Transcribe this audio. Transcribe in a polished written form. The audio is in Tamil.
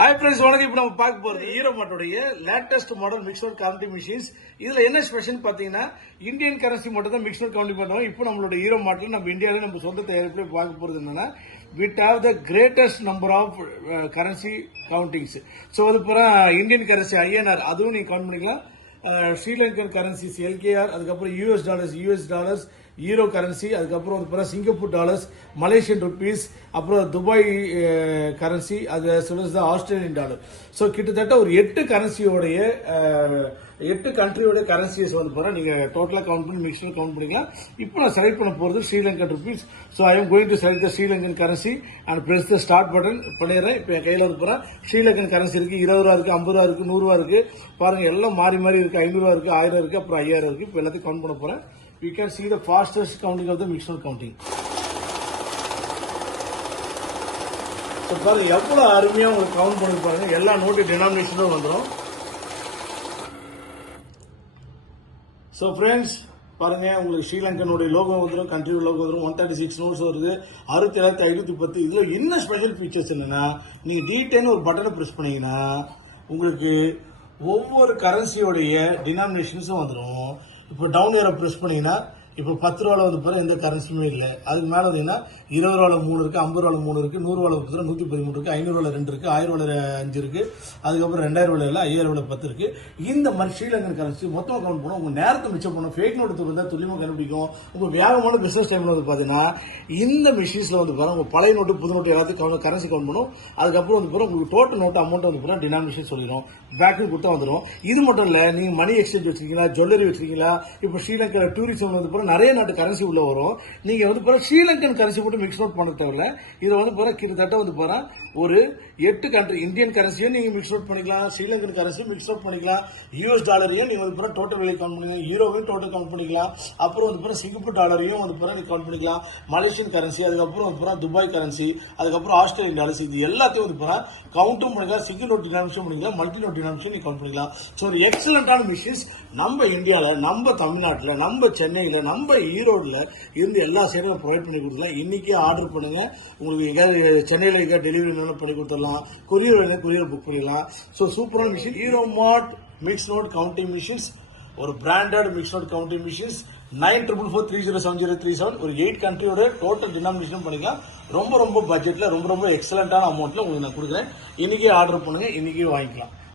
Hi friends, வணக்கம். இப்போ நம்ம பார்க்க போறது ஹீரோ மார்ட்டோட latest model mixed counting machines. இதுல என்ன ஸ்பெஷல் பாத்தீங்கன்னா இந்தியன் கரன்சி மட்டும் தான் மிக்ஸ்ட் கவுண்டிங் பண்ணுவோம். இப்போ நம்மளோட ஹீரோ மார்ட்ல நம்ம இந்தியாவில நம்ம சொந்த தயாரிப்புல பார்க்க போறது என்னன்னா we have the greatest number of currency countings. So அது பிற இந்தியன் கரன்சி INR அதுவும் நீங்க கவுண்ட் பண்ணிக்கலாம். ஸ்ரீலங்கன் கரன்சிஸ் LKR, அதுக்கப்புறம் US டாலர்ஸ், ஈரோ கரன்சி, அதுக்கப்புறம் அப்புறம் சிங்கப்பூர் டாலர்ஸ், மலேசியன் ருபீஸ், அப்புறம் துபாய் கரன்சி, அது சொல்லுறது ஆஸ்திரேலியன் டாலர். ஸோ கிட்டத்தட்ட ஒரு 8 கரன்சியோடைய 8 கண்ட்ரியோட கரன்சிஸ் வந்து போற நீங்க டோட்டலா கவுண்ட் பண்ணி மிக்சர் கவுண்ட் பண்ணிக்கலாம். இப்போ நான் செலக்ட் பண்ண போறது Sri Lankan rupees. So I am going to select the Sri Lankan currency and press the start button பண்ணிடுறேன். இப்போ என் கையில வந்து போறேன் ஸ்ரீலங்கன் கரன்சி இருக்கு, 20 ரூபா இருக்கு, 50 ரூபா இருக்கு, 100 ரூபா இருக்கு. பாருங்க எல்லாம் மாறி மாறி இருக்கு. 500 ரூபா இருக்கு, 1000 இருக்கு, அப்புறம் 5000 இருக்கு. இப்போ எல்லாத்தையும் கவுண்ட் பண்ண போறேன். We can see the fastest counting of the mixed counting. So பாருங்க எவ்வளவு அருமையா உங்களுக்கு கவுண்ட் பண்ணி பாருங்க. எல்லா நோட்டு டினாமினேஷனும் வந்துடும். ஸோ ஃப்ரெண்ட்ஸ் பாருங்க உங்களுக்கு ஸ்ரீலங்கனுடைய லோகோ வந்துடும், கண்ட்ரி லோகோ வந்துடும். 136 நோட்ஸ் வருது, 67,510. இதுல என்ன ஸ்பெஷல் ஃபீச்சர்ஸ் என்னன்னா நீங்க D10 ஒரு பட்டனை பிரஸ் பண்ணீங்கன்னா உங்களுக்கு ஒவ்வொரு கரன்சியோடைய டினாமினேஷன்ஸும் வந்துடும். இப்போ டவுன் ஏரோ பிரஸ் பண்ணீங்கன்னா இப்போ 10 ரூபால வந்து பாரு எந்த கரன்சியுமே இல்லை. அதுக்கு மேல வந்தீங்கன்னா 20 ரூபால 3 இருக்கு, 50 ரூபால 3 இருக்கு, 100 ரூபால 113 இருக்கு, 500 ரூபால 2 இருக்கு, 1000 ரூபால 5 இருக்கு, அதுக்கப்புறம் 2000 ரூபாயில 5000 ரூபால 10 இருக்கு. இந்த மாதிரி ஸ்ரீலங்கன் கரன்சி மொத்தம் கவுண்ட் பண்ணோம். உங்க நேரத்தை மிச்சம் பண்ணும். ஃபேக் நோட்டு வந்தா துல்லியமா கண்டுபிடிக்கும். உங்க வேகமான பிசினஸ் டைம்ல வந்து பாத்தீங்கன்னா இந்த மிஷின்ஸ்ல வந்து பாருங்க உங்க பழைய நோட்டு புது நோட்டு எல்லாத்தையும் கரன்சி கவுண்ட் பண்ணும். அதுக்கப்புறம் வந்து பாருங்க உங்களுக்கு டோட்டல் நோட்டு அமௌண்ட் வந்து பாருங்க டினாமினேஷன் சொல்லிடும். பேக்கு கொடுத்தா வந்துடும். இது மட்டும் இல்ல, நீங்க மணி எக்ஸ்சேஞ்ச் வச்சிருக்கீங்களா, ஜுவல்லரி வச்சிருக்கீங்களா, இப்போ ஸ்ரீலங்கா டூரிசம் வந்து பாருங்க நிறைய நாட்டு கரன்சி உள்ள வரும். நீங்க வந்து பாருங்க ஸ்ரீலங்கன் கரன்சி மட்டும் மிக்ஸ் அவுட் பண்ண தேவையில்ல. இது வந்து பாருங்க கிட்டத்தட்ட வந்து பாருங்க ஒரு 8 கண்ட்ரி இந்தியன் கரன்சியும் நீங்க மிக்ஸ் அவுட் பண்ணிக்கலாம், ஸ்ரீலங்கன் கரன்சியும் மிக்ஸ் அவுட் பண்ணிக்கலாம், US டாலரையும் நீங்க வந்து பாருங்க டோட்டல் விலை கவுண்ட் பண்ணிக்கலாம், ஈரோவையும் டோட்டல் கவுண்ட் பண்ணிக்கலாம், அப்புறம் வந்து பாருங்க சிங்கப்பூர் டாலரையும் வந்து பாருங்க கவுண்ட் பண்ணிக்கலாம், மலேசியன் கரன்சி, அதுக்கப்புறம் வந்து பாருங்க துபாய் கரன்சி, அதுக்கப்புறம் ஆஸ்திரேலியன் டாலர்ஸ், இது எல்லாத்தையும் வந்து பாருங்க கவுண்ட்டும் பண்ணிக்கலாம், சிங்கிள் நோட் டினாமினேஷன் பண்ணிக்கலாம், மல்டி நோட் டினாமினேஷன் நீங்க கவுண்ட் பண்ணிக்கலாம். ஸோ ஒரு எக்ஸலண்டான மிஷின்ஸ் நம்ம இந்தியாவில், நம்ம தமிழ்நாட்டில், நம்ம சென்னையில், நம்ம ஈரோடுல இருந்து எல்லா சைடும் ப்ரொவைட் பண்ணி கொடுக்கலாம். இன்னைக்கே ஆர்டர் பண்ணுங்க. உங்களுக்கு எங்கேயாவது சென்னையில் எங்கேயாவது டெலிவரி பண்ணி கொடுத்துடலாம், கொரியர் புக் பண்ணிடலாம். ஸோ சூப்பரான machine Hero Mart mix note counting machines, ஒரு branded mix note counting machines. 9444307037 ஒரு 8 கண்ட்ரியோட டோட்டல் டினாமினேஷன் பண்ணிக்கலாம். ரொம்ப பட்ஜெட்ல ரொம்ப எக்ஸலண்டான அமௌண்ட்ல உங்களுக்கு நான் கொடுக்குறேன். இன்னைக்கே ஆர்டர் பண்ணுங்க, இன்னைக்கே வாங்கிக்கலாம்.